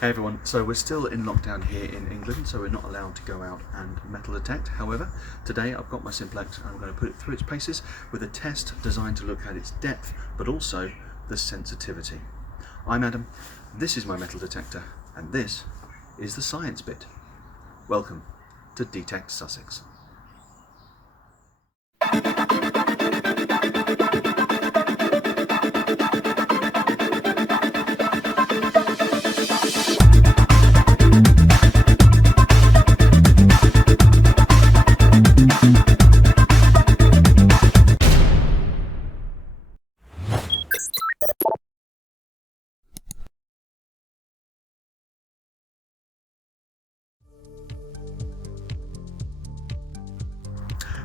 Hey everyone, so we're still in lockdown here in England, so we're not allowed to go out and metal detect. However, today I've got my Simplex and I'm going to put it through its paces with a test designed to look at its depth, but also the sensitivity. I'm Adam, this is my metal detector, and this is the science bit. Welcome to D-TEKT Sussex.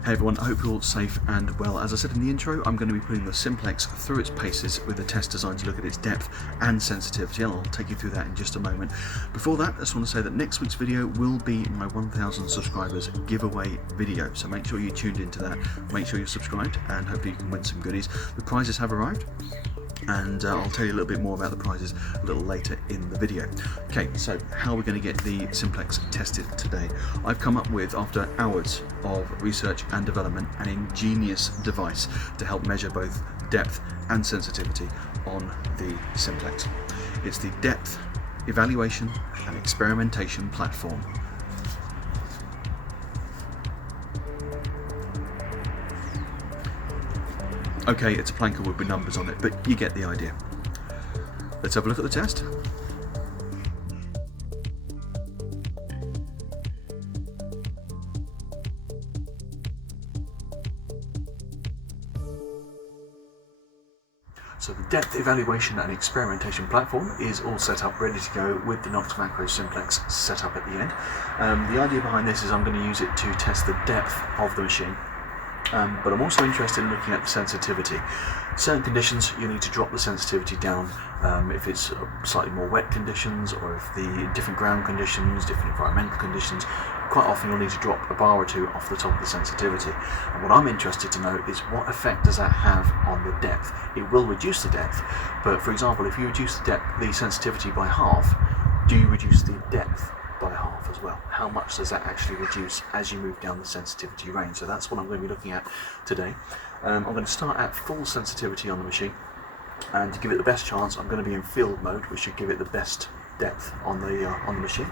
Hey everyone, I hope you're all safe and well. As I said in the intro, I'm going to be putting the Simplex through its paces with a test designed to look at its depth and sensitivity, and I'll take you through that in just a moment. Before that, I just want to say that next week's video will be my 1,000 subscribers giveaway video, so make sure you're tuned into that, make sure you're subscribed, and hopefully you can win some goodies. The prizes have arrived, and I'll tell you a little bit more about the prizes a little later in the video. Okay, so how are we going to get the Simplex tested today? I've come up with, after hours of research and development, an ingenious device to help measure both depth and sensitivity on the Simplex. It's the Depth Evaluation and Experimentation Platform. Okay, it's a plank of wood with numbers on it, but you get the idea. Let's have a look at the test. So the Depth Evaluation and Experimentation Platform is all set up, ready to go with the Nokta Makro Simplex set up at the end. The idea behind this is I'm going to use it to test the depth of the machine. But I'm also interested in looking at the sensitivity. Certain conditions you need to drop the sensitivity down, if it's slightly more wet conditions, or if the different ground conditions, different environmental conditions, quite often you'll need to drop a bar or two off the top of the sensitivity. And what I'm interested to know is what effect does that have on the depth. It will reduce the depth, but for example, if you reduce the sensitivity by half, do you reduce the depth by half as well? How much does that actually reduce as you move down the sensitivity range? So that's what I'm going to be looking at today. I'm going to start at full sensitivity on the machine, and to give it the best chance I'm going to be in field mode, which should give it the best depth on the machine.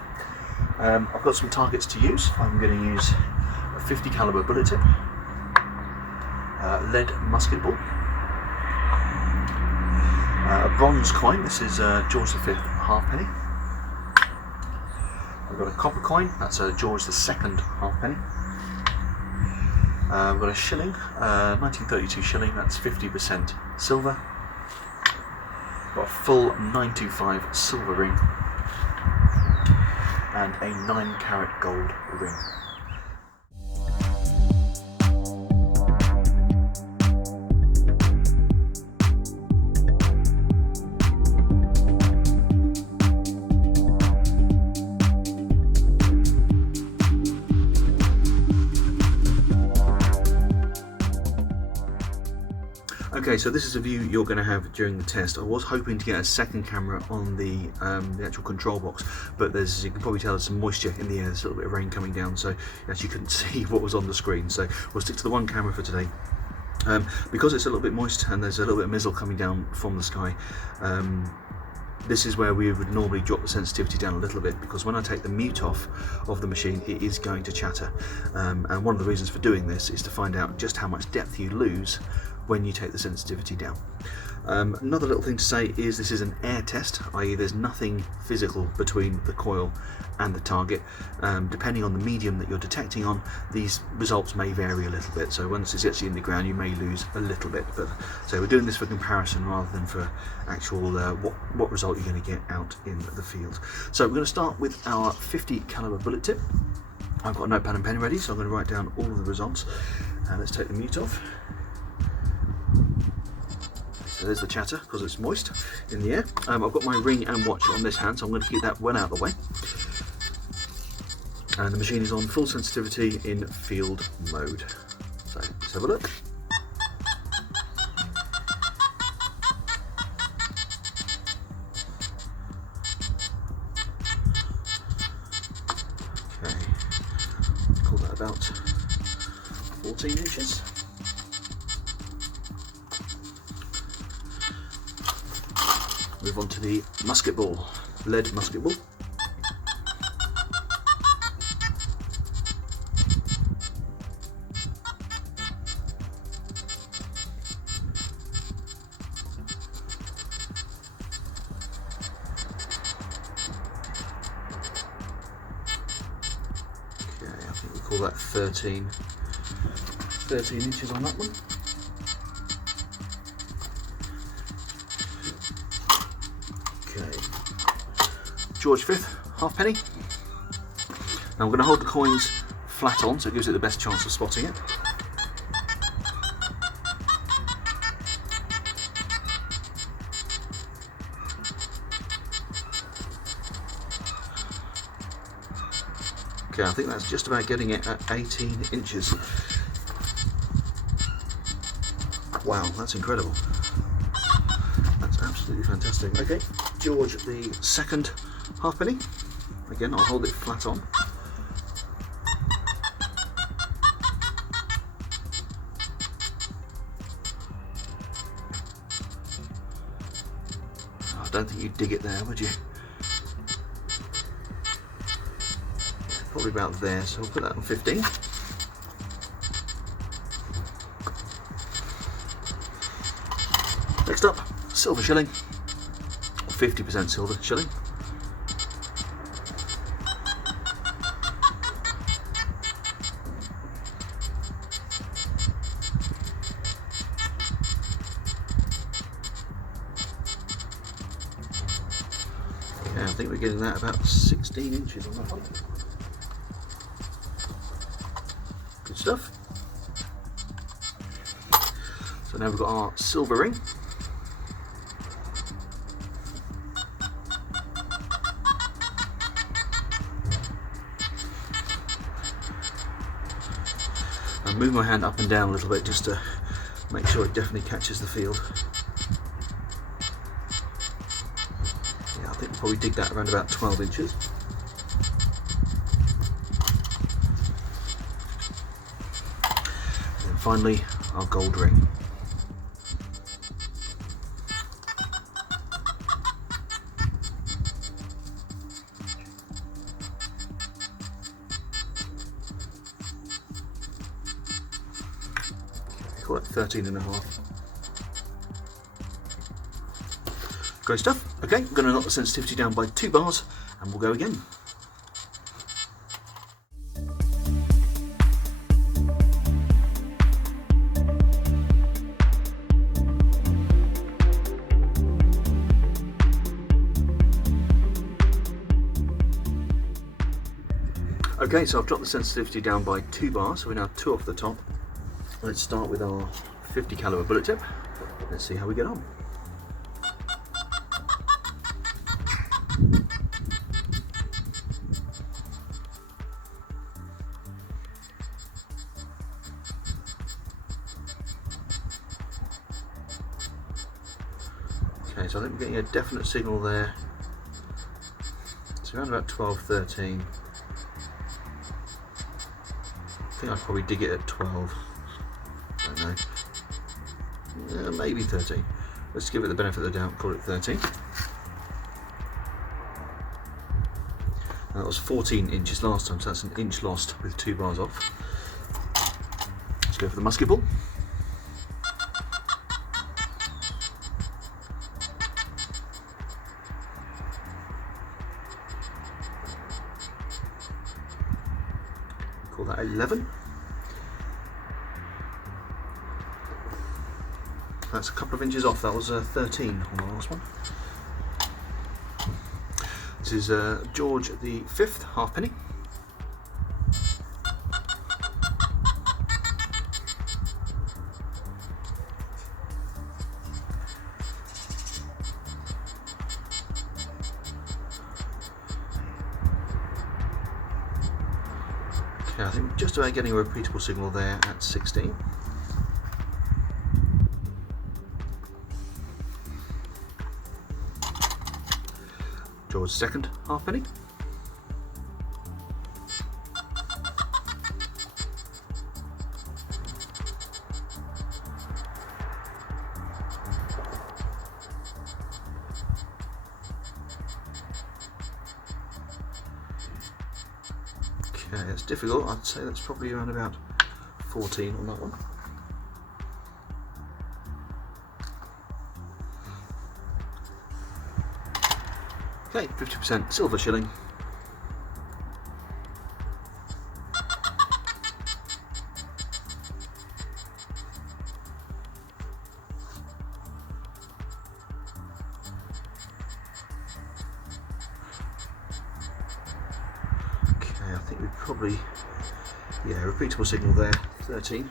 I've got some targets to use. I'm going to use a 50 caliber bullet tip, lead musket ball, a bronze coin. This is George V halfpenny. I've got a copper coin, that's a George II halfpenny. I've got a shilling, 1932 shilling, that's 50% silver. I've got a full 925 silver ring and a 9-carat gold ring. Okay, so this is a view you're going to have during the test. I was hoping to get a second camera on the actual control box, but as you can probably tell, there's some moisture in the air. There's a little bit of rain coming down, so you actually couldn't see what was on the screen. So we'll stick to the one camera for today. Because it's a little bit moist and there's a little bit of mizzle coming down from the sky, this is where we would normally drop the sensitivity down a little bit, because when I take the mute off of the machine, it is going to chatter. And one of the reasons for doing this is to find out just how much depth you lose when you take the sensitivity down. Another little thing to say is this is an air test, i.e. there's nothing physical between the coil and the target. Depending on the medium that you're detecting on, these results may vary a little bit. So once it's actually in the ground, you may lose a little bit. But so we're doing this for comparison rather than for actual what result you're going to get out in the field. So we're going to start with our 50 caliber bullet tip. I've got a notepad and pen ready, so I'm going to write down all of the results. Let's take the mute off. So there's the chatter because it's moist in the air. I've got my ring and watch on this hand, so I'm going to get that one out of the way. And the machine is on full sensitivity in field mode. So let's have a look. about 14 inches. Move on to the musket ball, lead musket ball. I think we call that 13 inches on that one. Okay, George V, halfpenny. Now I'm going to hold the coins flat on so it gives it the best chance of spotting it. Okay, I think that's just about getting it at 18 inches. Wow, that's incredible. That's absolutely fantastic. Okay, George the second halfpenny. Again, I'll hold it flat on. I don't think you'd dig it there, would you? Probably about there, so we'll put that on 15. Next up, silver shilling, 50% silver shilling. Okay, I think we're getting that about 16 inches on that one. Good stuff. So now we've got our silver ring. I move my hand up and down a little bit just to make sure it definitely catches the field. Yeah, I think we'll probably dig that around about 12 inches. And then finally, our gold ring. Call it 13.5. Great stuff. Okay, I'm going to knock the sensitivity down by 2 bars and we'll go again. Okay, so I've dropped the sensitivity down by 2 bars, so we're now 2 off the top. Let's start with our 50 caliber bullet tip. Let's see how we get on. Okay, so I think we're getting a definite signal there. It's around about 12, 13. I think I'd probably dig it at 12. I don't know. Maybe 13. Let's give it the benefit of the doubt, call it 13. That was 14 inches last time, so that's an inch lost with 2 bars off. Let's go for the musket ball. Call that 11. That's a couple of inches off. That was 13 on the last one. This is George the 5th halfpenny. Okay, I think just about getting a repeatable signal there at 16. George's second halfpenny. Okay, it's difficult. I'd say that's probably around about 14 on that one. Okay, 50% silver shilling. Okay, I think we probably, yeah, repeatable signal there, 13.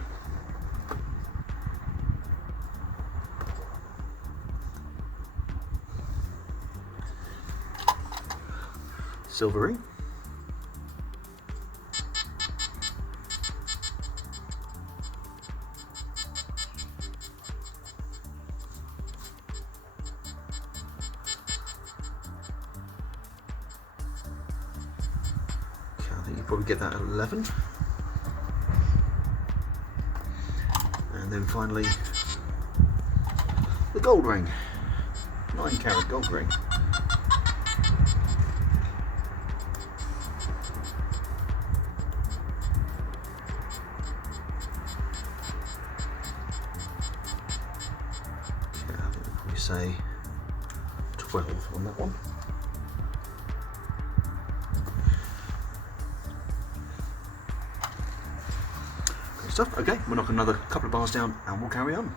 Silver ring. Okay, I think you probably get that at 11. And then finally, the gold ring. 9-carat gold ring. Say 12 on that one. Great stuff. Okay, we'll knock another couple of bars down and we'll carry on.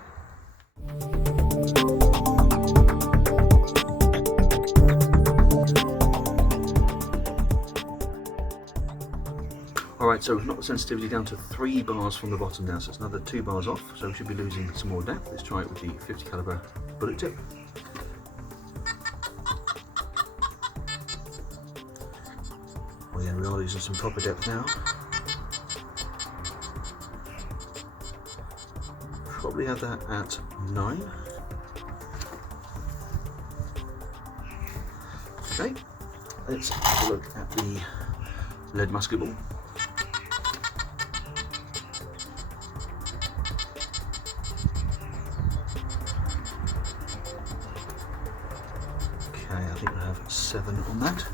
Alright, so we've knocked the sensitivity down to 3 bars from the bottom now, so it's another 2 bars off, so we should be losing some more depth. Let's try it with the 50 caliber bullet tip. Oh yeah, we are losing some proper depth now. Probably have that at 9. Okay, let's have a look at the lead musket ball. Okay, I think I have 7 on that.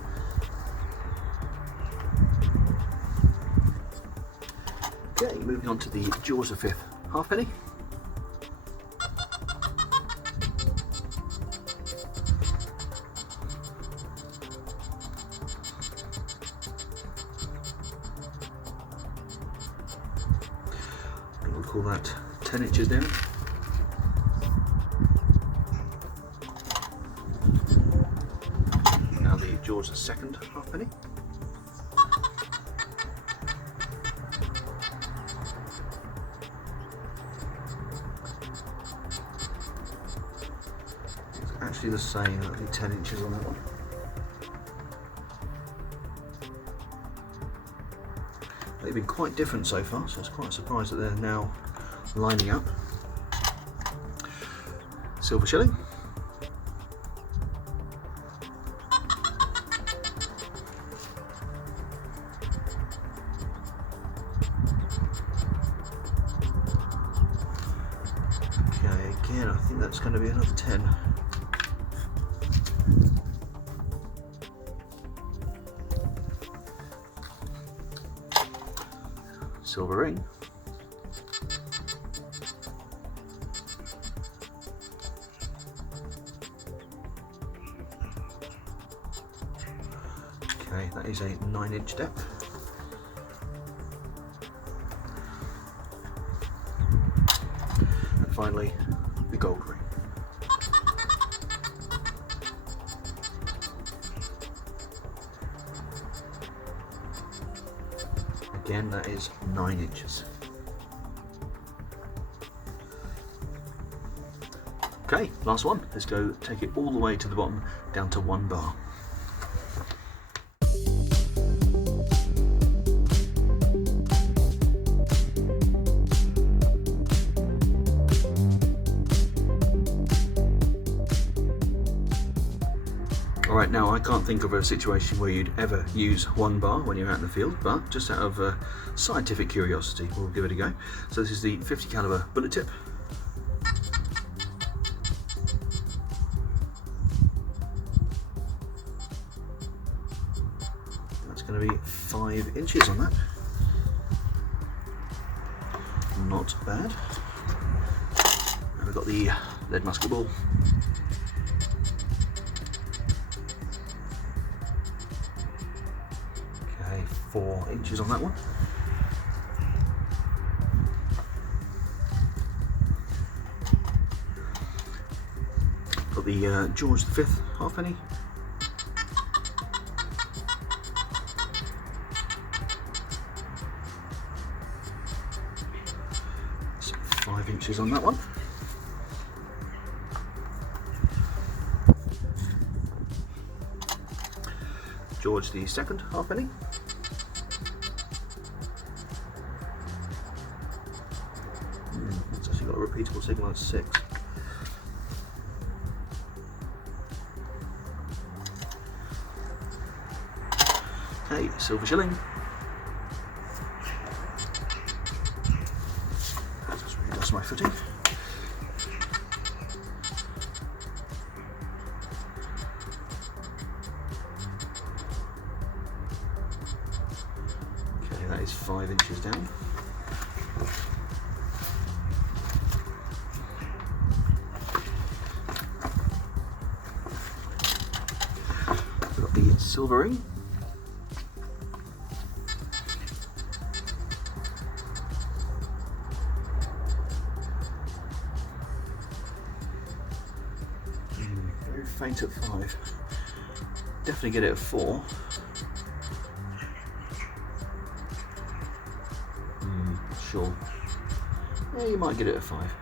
Okay, moving on to the jaws of 5th halfpenny. We'll call that 10 inches down. Now the jaws of 2nd halfpenny. Actually the same, that'll be 10 inches on that one. They've been quite different so far, so I was quite surprised that they're now lining up. Silver shilling. Okay, again, I think that's going to be another 10. Silver ring. Okay, that is a 9-inch depth. And finally, the gold ring. Again, that is 9 inches. Okay, last one. Let's go take it all the way to the bottom, down to 1 bar. Alright, now I can't think of a situation where you'd ever use 1 bar when you're out in the field, but just out of scientific curiosity, we'll give it a go. So this is the 50 caliber bullet tip. going to be 5 inches on that. Not bad. And we've got the lead musket ball. Okay, 4 inches on that one. Got the George V halfpenny. So 5 inches on that one. George the second halfpenny. It's actually got a repeatable signal at 6. Okay, silver shilling. Just really lost my footing. Okay, that is 5 inches down. We've got the silver ring. Very faint at 5. Definitely get it at 4. Sure. Yeah, you might get it at 5.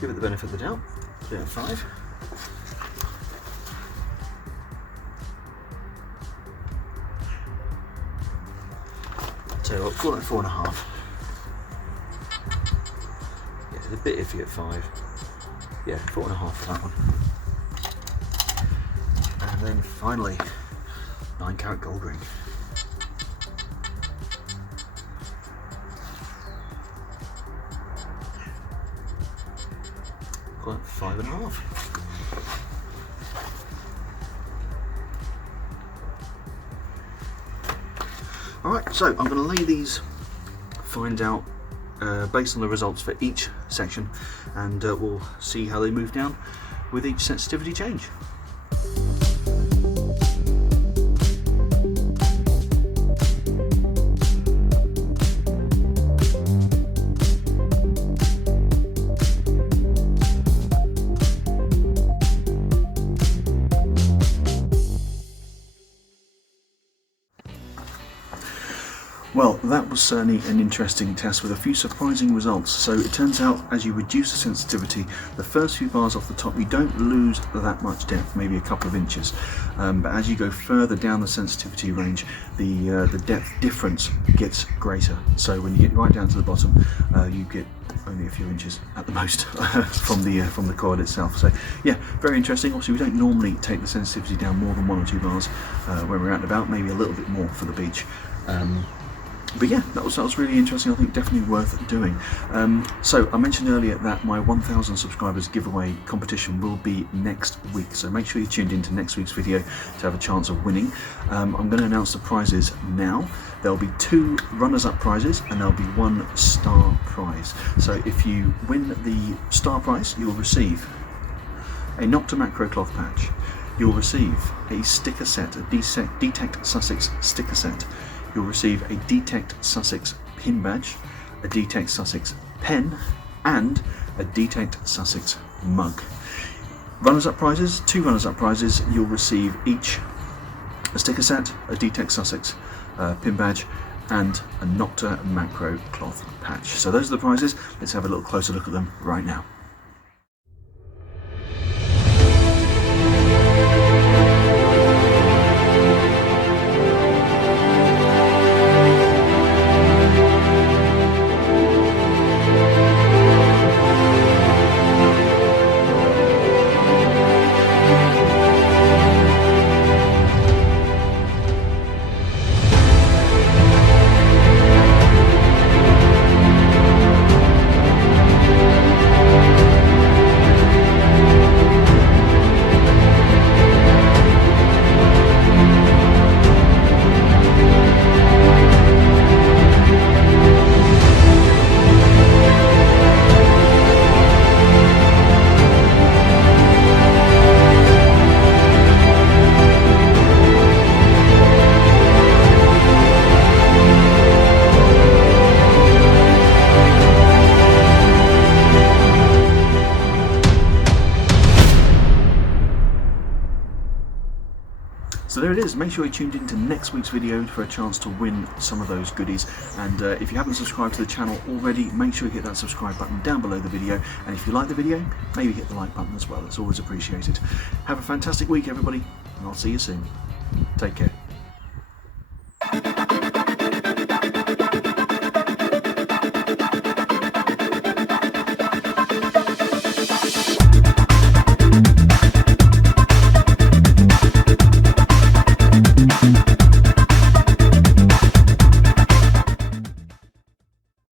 Give it the benefit of the doubt. Put it at 5. So I'll call it 4.5. Yeah, it's a bit iffy at 5. Yeah, 4.5 for that one. And then finally, 9-carat gold ring. Call it 5.5. Alright, so I'm going to lay these finds out based on the results for each section, and we'll see how they move down with each sensitivity change. Well, that was certainly an interesting test with a few surprising results. So it turns out as you reduce the sensitivity, the first few bars off the top, you don't lose that much depth, maybe a couple of inches. But as you go further down the sensitivity range, the depth difference gets greater. So when you get right down to the bottom, you get only a few inches at the most from the coil itself. So yeah, very interesting. Obviously we don't normally take the sensitivity down more than 1 or 2 bars when we're out and about, maybe a little bit more for the beach. But yeah, that was really interesting. I think definitely worth doing. So I mentioned earlier that my 1,000 subscribers giveaway competition will be next week. So make sure you're tuned into next week's video to have a chance of winning. I'm going to announce the prizes now. There'll be 2 runners-up prizes and there'll be 1 star prize. So if you win the star prize, you'll receive a Nokta Makro cloth patch. You'll receive a sticker set, a D-TEKT Sussex sticker set. You'll receive a D-TEKT Sussex pin badge, a D-TEKT Sussex pen, and a D-TEKT Sussex mug. Runners-up prizes, 2 runners-up prizes, you'll receive each a sticker set, a D-TEKT Sussex pin badge, and a Nokta Makro cloth patch. So those are the prizes. Let's have a little closer look at them right now. So there it is. Make sure you tuned into next week's video for a chance to win some of those goodies. And if you haven't subscribed to the channel already, make sure you hit that subscribe button down below the video. And if you like the video, maybe hit the like button as well. It's always appreciated. Have a fantastic week, everybody, and I'll see you soon. Take care.